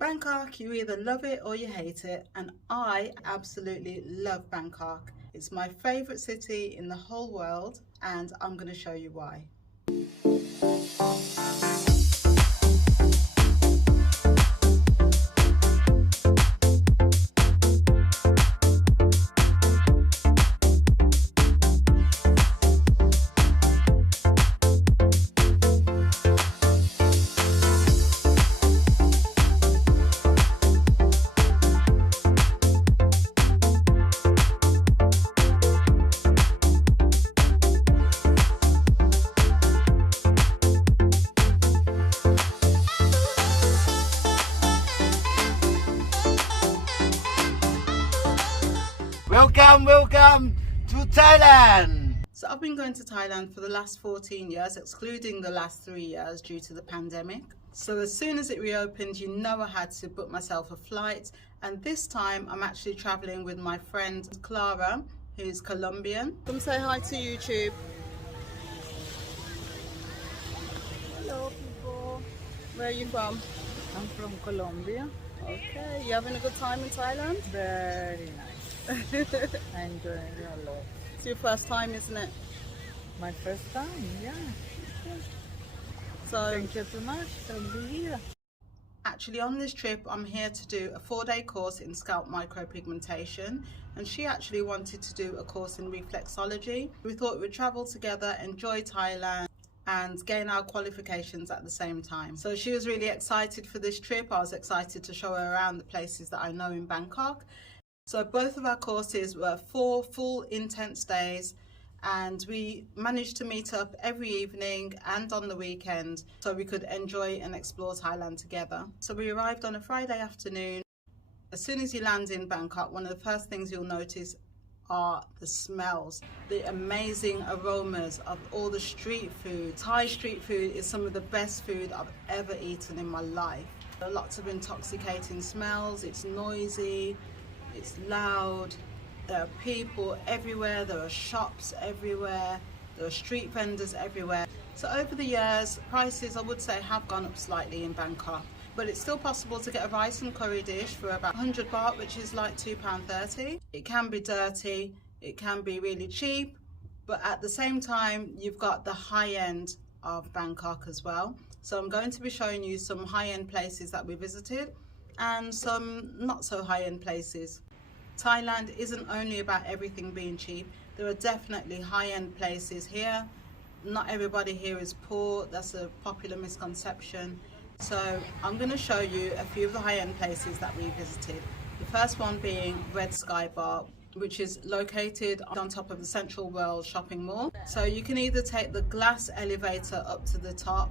Bangkok, you either love it or you hate it, and I absolutely love Bangkok. It's my favourite city in the whole world, and I'm going to show you why. Welcome to Thailand. So I've been going to Thailand for the last 14 years, excluding the last 3 years due to the pandemic. So as soon as it reopened, you know I had to book myself a flight. And this time I'm actually traveling with my friend Clara, who's Colombian. Come say hi to YouTube. Hello people. Where are you from? I'm from Colombia. Okay, you having a good time in Thailand? Very nice. I enjoy it a lot. It's your first time, isn't it? My first time, yeah. So Thank you so much for being here. actually on this trip I'm here to do a 4-day course in scalp micropigmentation, and she actually wanted to do a course in reflexology. We thought we'd travel together, enjoy Thailand and gain our qualifications at the same time. So she was really excited for this trip. I was excited to show her around the places that I know in Bangkok. So both of our courses were 4 full intense days, and we managed to meet up every evening and on the weekend so we could enjoy and explore Thailand together. So we arrived on a Friday afternoon. As soon as you land in Bangkok, one of the first things you'll notice are the smells, the amazing aromas of all the street food. Thai street food is some of the best food I've ever eaten in my life. There are lots of intoxicating smells, it's noisy, it's loud, there are people everywhere, there are shops everywhere, there are street vendors everywhere. So over the years, prices I would say have gone up slightly in Bangkok, but it's still possible to get a rice and curry dish for about 100 baht, which is like £2.30. It can be dirty, it can be really cheap, but at the same time, you've got the high end of Bangkok as well. So I'm going to be showing you some high-end places that we visited and some not so high-end places. Thailand isn't only about everything being cheap. There are definitely high-end places here. Not everybody here is poor. That's a popular misconception. So I'm going to show you a few of the high-end places that we visited. The first one being Red Sky Bar, which is located on top of the Central World shopping mall. So you can either take the glass elevator up to the top,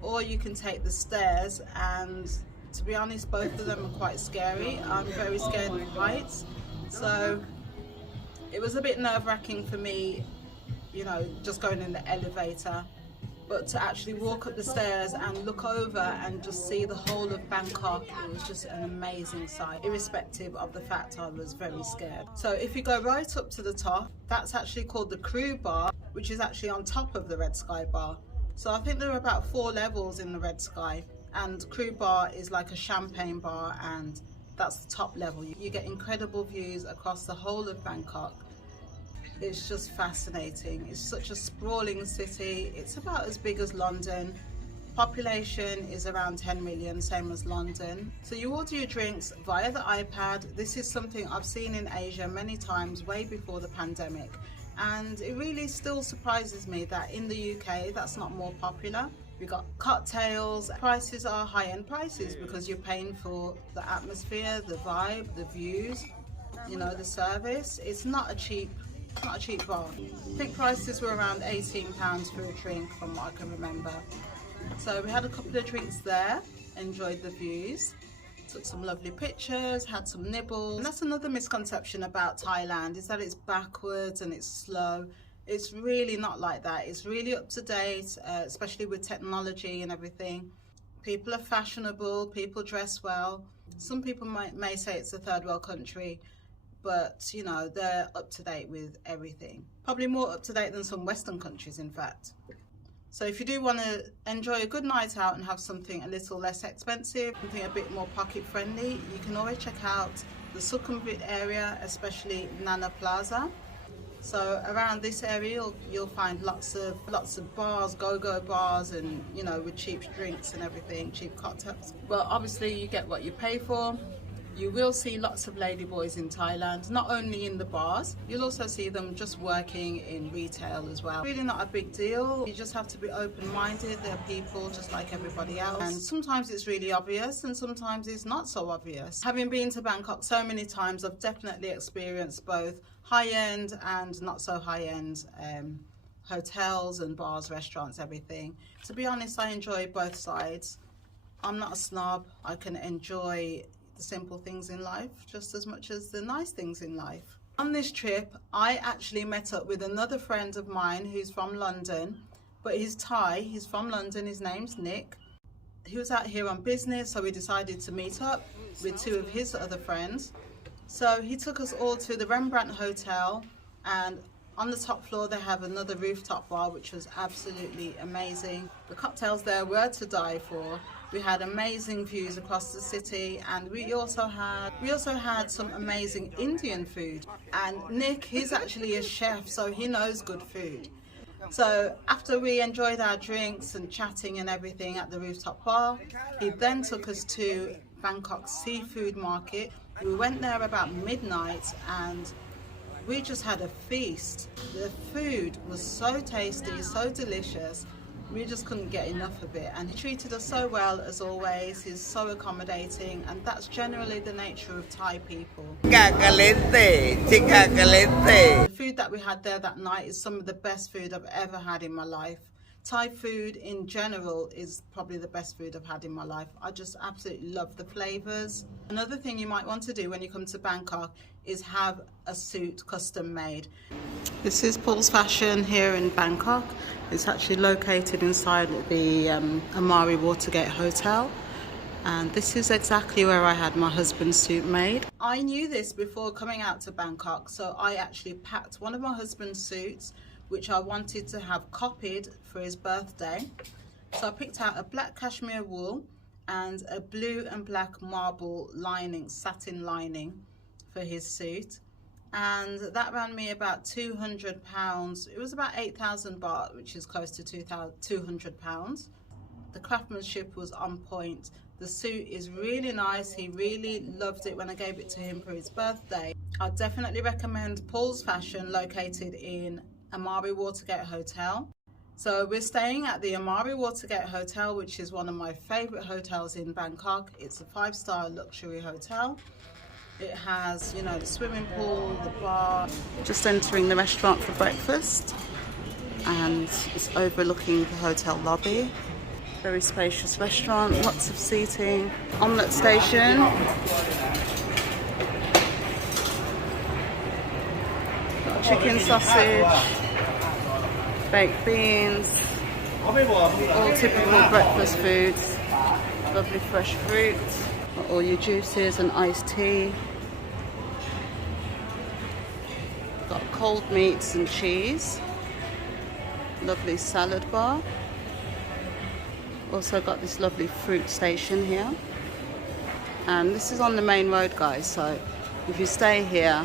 or you can take the stairs, and to be honest, both of them are quite scary. I'm very scared of heights, so it was a bit nerve-wracking for me, you know, just going in the elevator. But to actually walk up the stairs and look over and just see the whole of Bangkok, it was just an amazing sight, irrespective of the fact I was very scared. So if you go right up to the top, that's actually called the Crew Bar, which is actually on top of the Red Sky Bar. So I think there are about 4 levels in the Red Sky, and Crew Bar is like a champagne bar, and that's the top level. You get incredible views across the whole of Bangkok. It's just fascinating. It's such a sprawling city. It's about as big as London. Population is around 10 million, same as London. So you order your drinks via the iPad. This is something I've seen in Asia many times, way before the pandemic. And it really still surprises me that in the UK that's not more popular. We've got cocktails. Prices are high-end prices because you're paying for the atmosphere, the vibe, the views, you know, the service. It's not a cheap bar. I think prices were around £18 for a drink from what I can remember. So we had a couple of drinks there, enjoyed the views, took some lovely pictures, had some nibbles. And that's another misconception about Thailand, is that it's backwards and it's slow. It's really not like that. It's really up to date, especially with technology and everything. People are fashionable, people dress well. Some people may say it's a third world country, but you know, they're up to date with everything. Probably more up to date than some Western countries, in fact. So if you do want to enjoy a good night out and have something a little less expensive, something a bit more pocket friendly, you can always check out the Sukhumvit area, especially Nana Plaza. So around this area you'll find lots of bars, go-go bars, and you know, with cheap drinks and everything, cheap cocktails. Well, obviously you get what you pay for. You will see lots of ladyboys in Thailand, not only in the bars, you'll also see them just working in retail as well. Really not a big deal, you just have to be open-minded. They're people just like everybody else, and sometimes it's really obvious and sometimes it's not so obvious. Having been to Bangkok so many times, I've definitely experienced both high-end and not so high-end hotels and bars, restaurants, everything. To be honest, I enjoy both sides. I'm not a snob. I can enjoy the simple things in life just as much as the nice things in life. On this trip, I actually met up with another friend of mine who's from London, but he's Thai. He's from London. His name's Nick. He was out here on business, so we decided to meet up with two of his other friends. So he took us all to the Rembrandt Hotel, and on the top floor they have another rooftop bar, which was absolutely amazing. The cocktails there were to die for. We had amazing views across the city, and we also had some amazing Indian food. And Nick, he's actually a chef, so he knows good food. So after we enjoyed our drinks and chatting and everything at the rooftop bar, he then took us to Bangkok seafood market. We went there about midnight and we just had a feast. The food was so tasty, so delicious. We just couldn't get enough of it, and he treated us so well as always. He's so accommodating, and that's generally the nature of Thai people. The food that we had there that night is some of the best food I've ever had in my life. Thai food in general is probably the best food I've had in my life. I just absolutely love the flavors. Another thing you might want to do when you come to Bangkok is have a suit custom made. This is Paul's Fashion here in Bangkok. It's actually located inside the Amari Watergate Hotel. And this is exactly where I had my husband's suit made. I knew this before coming out to Bangkok, so I actually packed one of my husband's suits, which I wanted to have copied for his birthday. So I picked out a black cashmere wool and a blue and black marble lining, satin lining for his suit. And that ran me about £200. It was about 8,000 baht, which is close to £200. The craftsmanship was on point. The suit is really nice. He really loved it when I gave it to him for his birthday. I'd definitely recommend Paul's Fashion, located in Amari Watergate Hotel. So we're staying at the Amari Watergate Hotel, which is one of my favorite hotels in Bangkok. It's a 5-star luxury hotel. It has, you know, the swimming pool, the bar. Just entering the restaurant for breakfast, and it's overlooking the hotel lobby. Very spacious restaurant, lots of seating. Omelette station. Got chicken sausage, baked beans, all typical breakfast foods. Lovely fresh fruit. Got all your juices and iced tea. Got cold meats and cheese. Lovely salad bar. Also got this lovely fruit station here. And this is on the main road, guys, so if you stay here,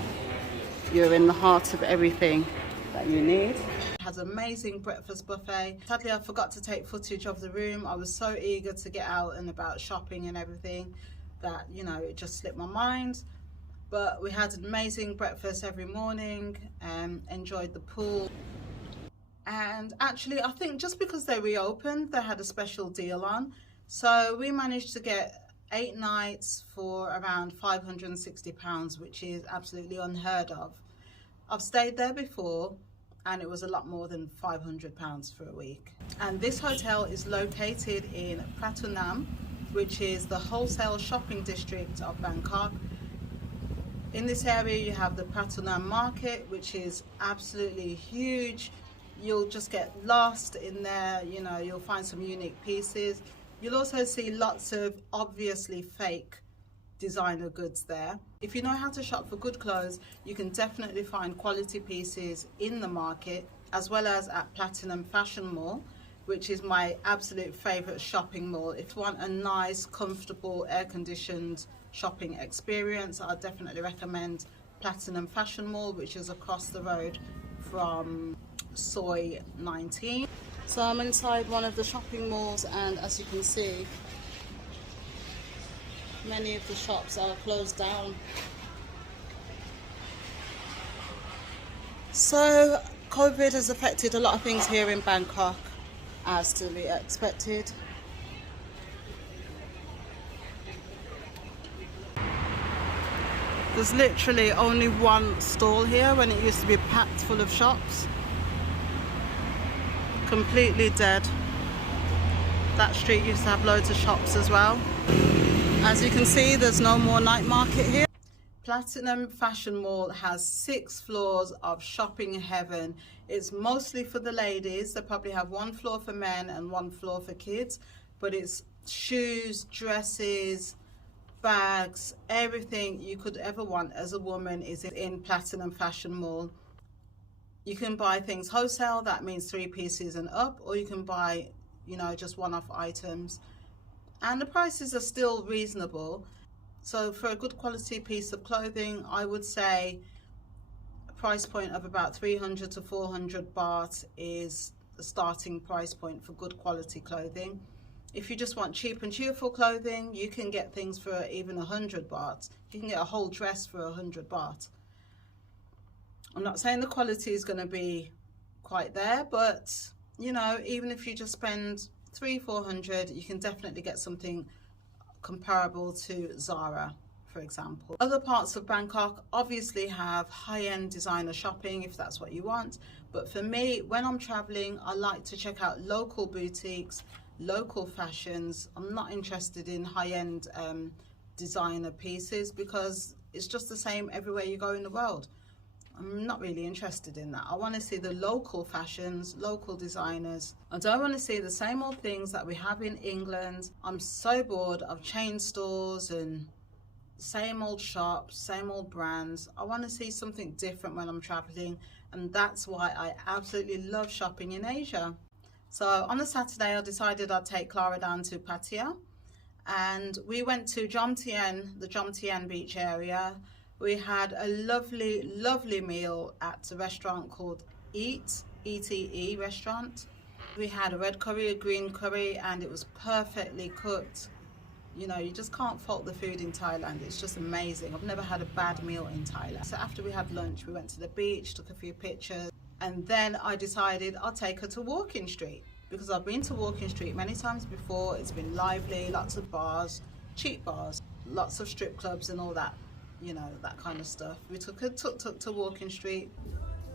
you're in the heart of everything that you need. It has amazing breakfast buffet. Sadly, I forgot to take footage of the room. I was so eager to get out and about shopping and everything that, you know, it just slipped my mind. But we had an amazing breakfast every morning and enjoyed the pool. And actually, I think just because they reopened, they had a special deal on. So we managed to get 8 nights for around £560, which is absolutely unheard of. I've stayed there before and it was a lot more than £500 for a week. And this hotel is located in Pratunam, which is the wholesale shopping district of Bangkok. In this area you have the Pratunam Market, which is absolutely huge. You'll just get lost in there, you know, you'll find some unique pieces. You'll also see lots of obviously fake designer goods there. If you know how to shop for good clothes, you can definitely find quality pieces in the market, as well as at Platinum Fashion Mall. which is my absolute favourite shopping mall. If you want a nice, comfortable, air-conditioned shopping experience, I definitely recommend Platinum Fashion Mall, which is across the road from Soy 19. So I'm inside one of the shopping malls, and as you can see, many of the shops are closed down. So COVID has affected a lot of things here in Bangkok, as to be expected. There's literally only one stall here when it used to be packed full of shops. Completely dead. That street used to have loads of shops as well. As you can see, there's no more night market here. Platinum Fashion Mall has 6 floors of shopping heaven. It's mostly for the ladies. They probably have 1 floor for men and 1 floor for kids, but it's shoes, dresses, bags, everything you could ever want as a woman is in Platinum Fashion Mall. You can buy things wholesale, that means 3 pieces and up, or you can buy, you know, just one-off items. And the prices are still reasonable. So for a good quality piece of clothing, I would say a price point of about 300 to 400 baht is the starting price point for good quality clothing. If you just want cheap and cheerful clothing, you can get things for even 100 baht. You can get a whole dress for 100 baht. I'm not saying the quality is going to be quite there, but you know, even if you just spend 300-400, you can definitely get something comparable to Zara, for example. Other parts of Bangkok obviously have high-end designer shopping if that's what you want, but for me, when I'm traveling, I like to check out local boutiques, local fashions. I'm not interested in high-end designer pieces because it's just the same everywhere you go in the world. I'm not really interested in that. I want to see the local fashions, local designers. I don't want to see the same old things that we have in England. I'm so bored of chain stores and same old shops, same old brands. I want to see something different when I'm traveling, and that's why I absolutely love shopping in Asia. So on a Saturday, I decided I'd take Clara down to Pattaya, and we went to Jomtien, the Jomtien beach area. We had a lovely, lovely meal at a restaurant called ETE restaurant. We had a red curry, a green curry, and it was perfectly cooked. You know, you just can't fault the food in Thailand. It's just amazing. I've never had a bad meal in Thailand. So after we had lunch, we went to the beach, took a few pictures, and then I decided I'll take her to Walking Street, because I've been to Walking Street many times before. It's been lively, lots of bars, cheap bars, lots of strip clubs and all that. You know, that kind of stuff. We took a tuk-tuk to Walking Street,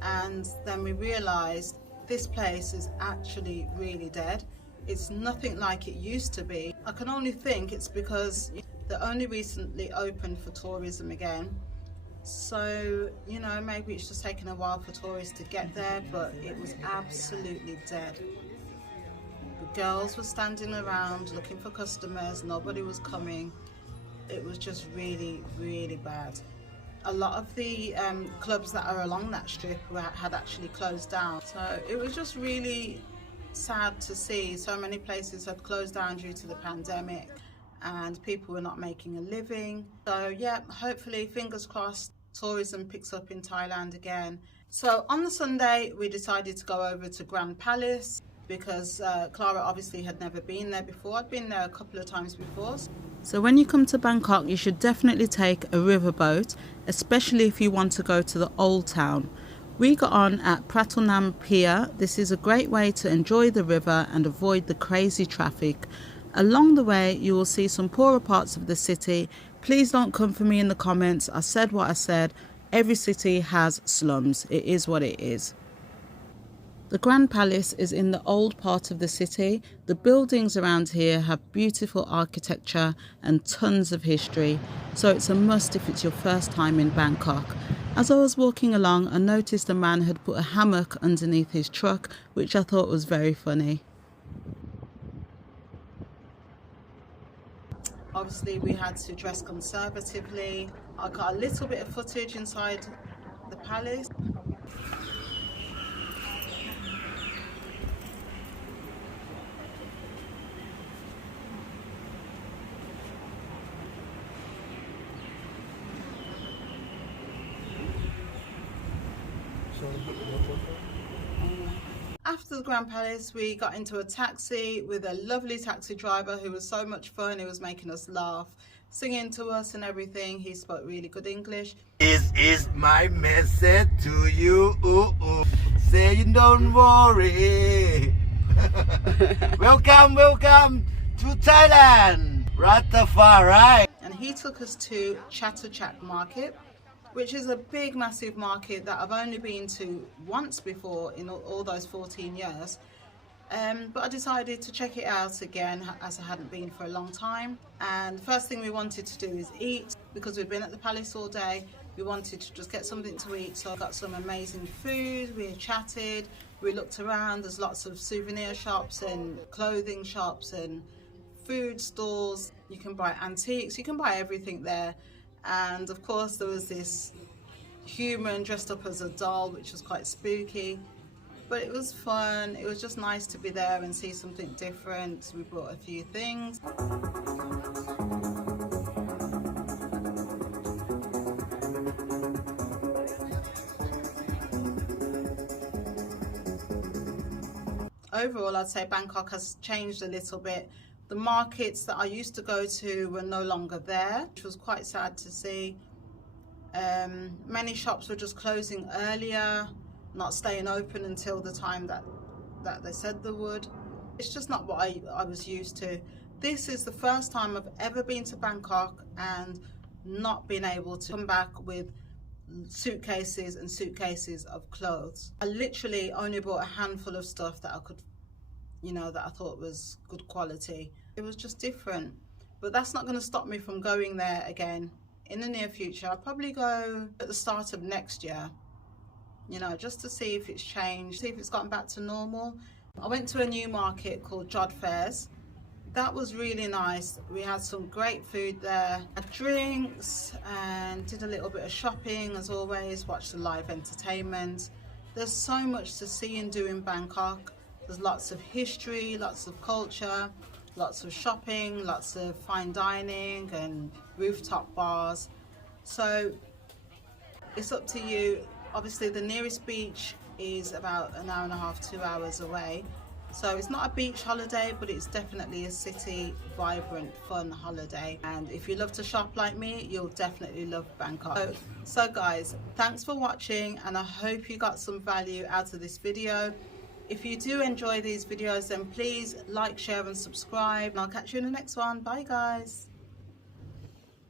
and then we realized this place is actually really dead. It's nothing like it used to be. I can only think it's because they're only recently opened for tourism again. So, you know, maybe it's just taken a while for tourists to get there, but it was absolutely dead. The girls were standing around looking for customers, nobody was coming. It was just really, really bad. A lot of the clubs that are along that strip had actually closed down. So it was just really sad to see so many places had closed down due to the pandemic and people were not making a living. So yeah, hopefully, fingers crossed, tourism picks up in Thailand again. So on the Sunday, we decided to go over to Grand Palace because Clara obviously had never been there before. I'd been there a couple of times before. So when you come to Bangkok, you should definitely take a riverboat, especially if you want to go to the old town. We got on at Pratunam Pier. This is a great way to enjoy the river and avoid the crazy traffic. Along the way, you will see some poorer parts of the city. Please don't come for me in the comments. I said what I said. Every city has slums. It is what it is. The Grand Palace is in the old part of the city. The buildings around here have beautiful architecture and tons of history, so it's a must if it's your first time in Bangkok. As I was walking along, I noticed a man had put a hammock underneath his truck, which I thought was very funny. Obviously, we had to dress conservatively. I got a little bit of footage inside the palace. After the Grand Palace, we got into a taxi with a lovely taxi driver who was so much fun. He was making us laugh, singing to us and everything. He spoke really good English. This is my message to you. Saying don't worry. Welcome to Thailand. Rastafari. And he took us to Chatuchak Market, which is a big, massive market that I've only been to once before in all those 14 years. But I decided to check it out again as I hadn't been for a long time. And the first thing we wanted to do is eat, because we'd been at the palace all day. We wanted to just get something to eat, so I got some amazing food. We chatted, we looked around. There's lots of souvenir shops and clothing shops and food stalls. You can buy antiques, you can buy everything there. And of course there was this human dressed up as a doll, which was quite spooky, but it was fun. It was just nice to be there and see something different. We bought a few things. Overall, I'd say Bangkok has changed a little bit. The markets that I used to go to were no longer there, which was quite sad to see. Many shops were just closing earlier, not staying open until the time that they said they would. It's just not what I was used to. This is the first time I've ever been to Bangkok and not been able to come back with suitcases and suitcases of clothes. I literally only bought a handful of stuff that I could, that I thought was good quality. It was just different, but that's not going to stop me from going there again in the near future. I'll probably go at the start of next year, just to see if it's changed, see if it's gotten back to normal. I went to a new market called Jod Fairs. That was really nice. We had some great food there, had drinks, and did a little bit of shopping as always, watched the live entertainment. There's so much to see and do in Bangkok. There's lots of history, lots of culture, lots of shopping, lots of fine dining and rooftop bars. So it's up to you. Obviously the nearest beach is about an hour and a half, 2 hours away. So it's not a beach holiday, but it's definitely a city, vibrant, fun holiday. And if you love to shop like me, you'll definitely love Bangkok. So guys, thanks for watching, and I hope you got some value out of this video. If you do enjoy these videos, then please like, share and subscribe, and I'll catch you in the next one. Bye guys.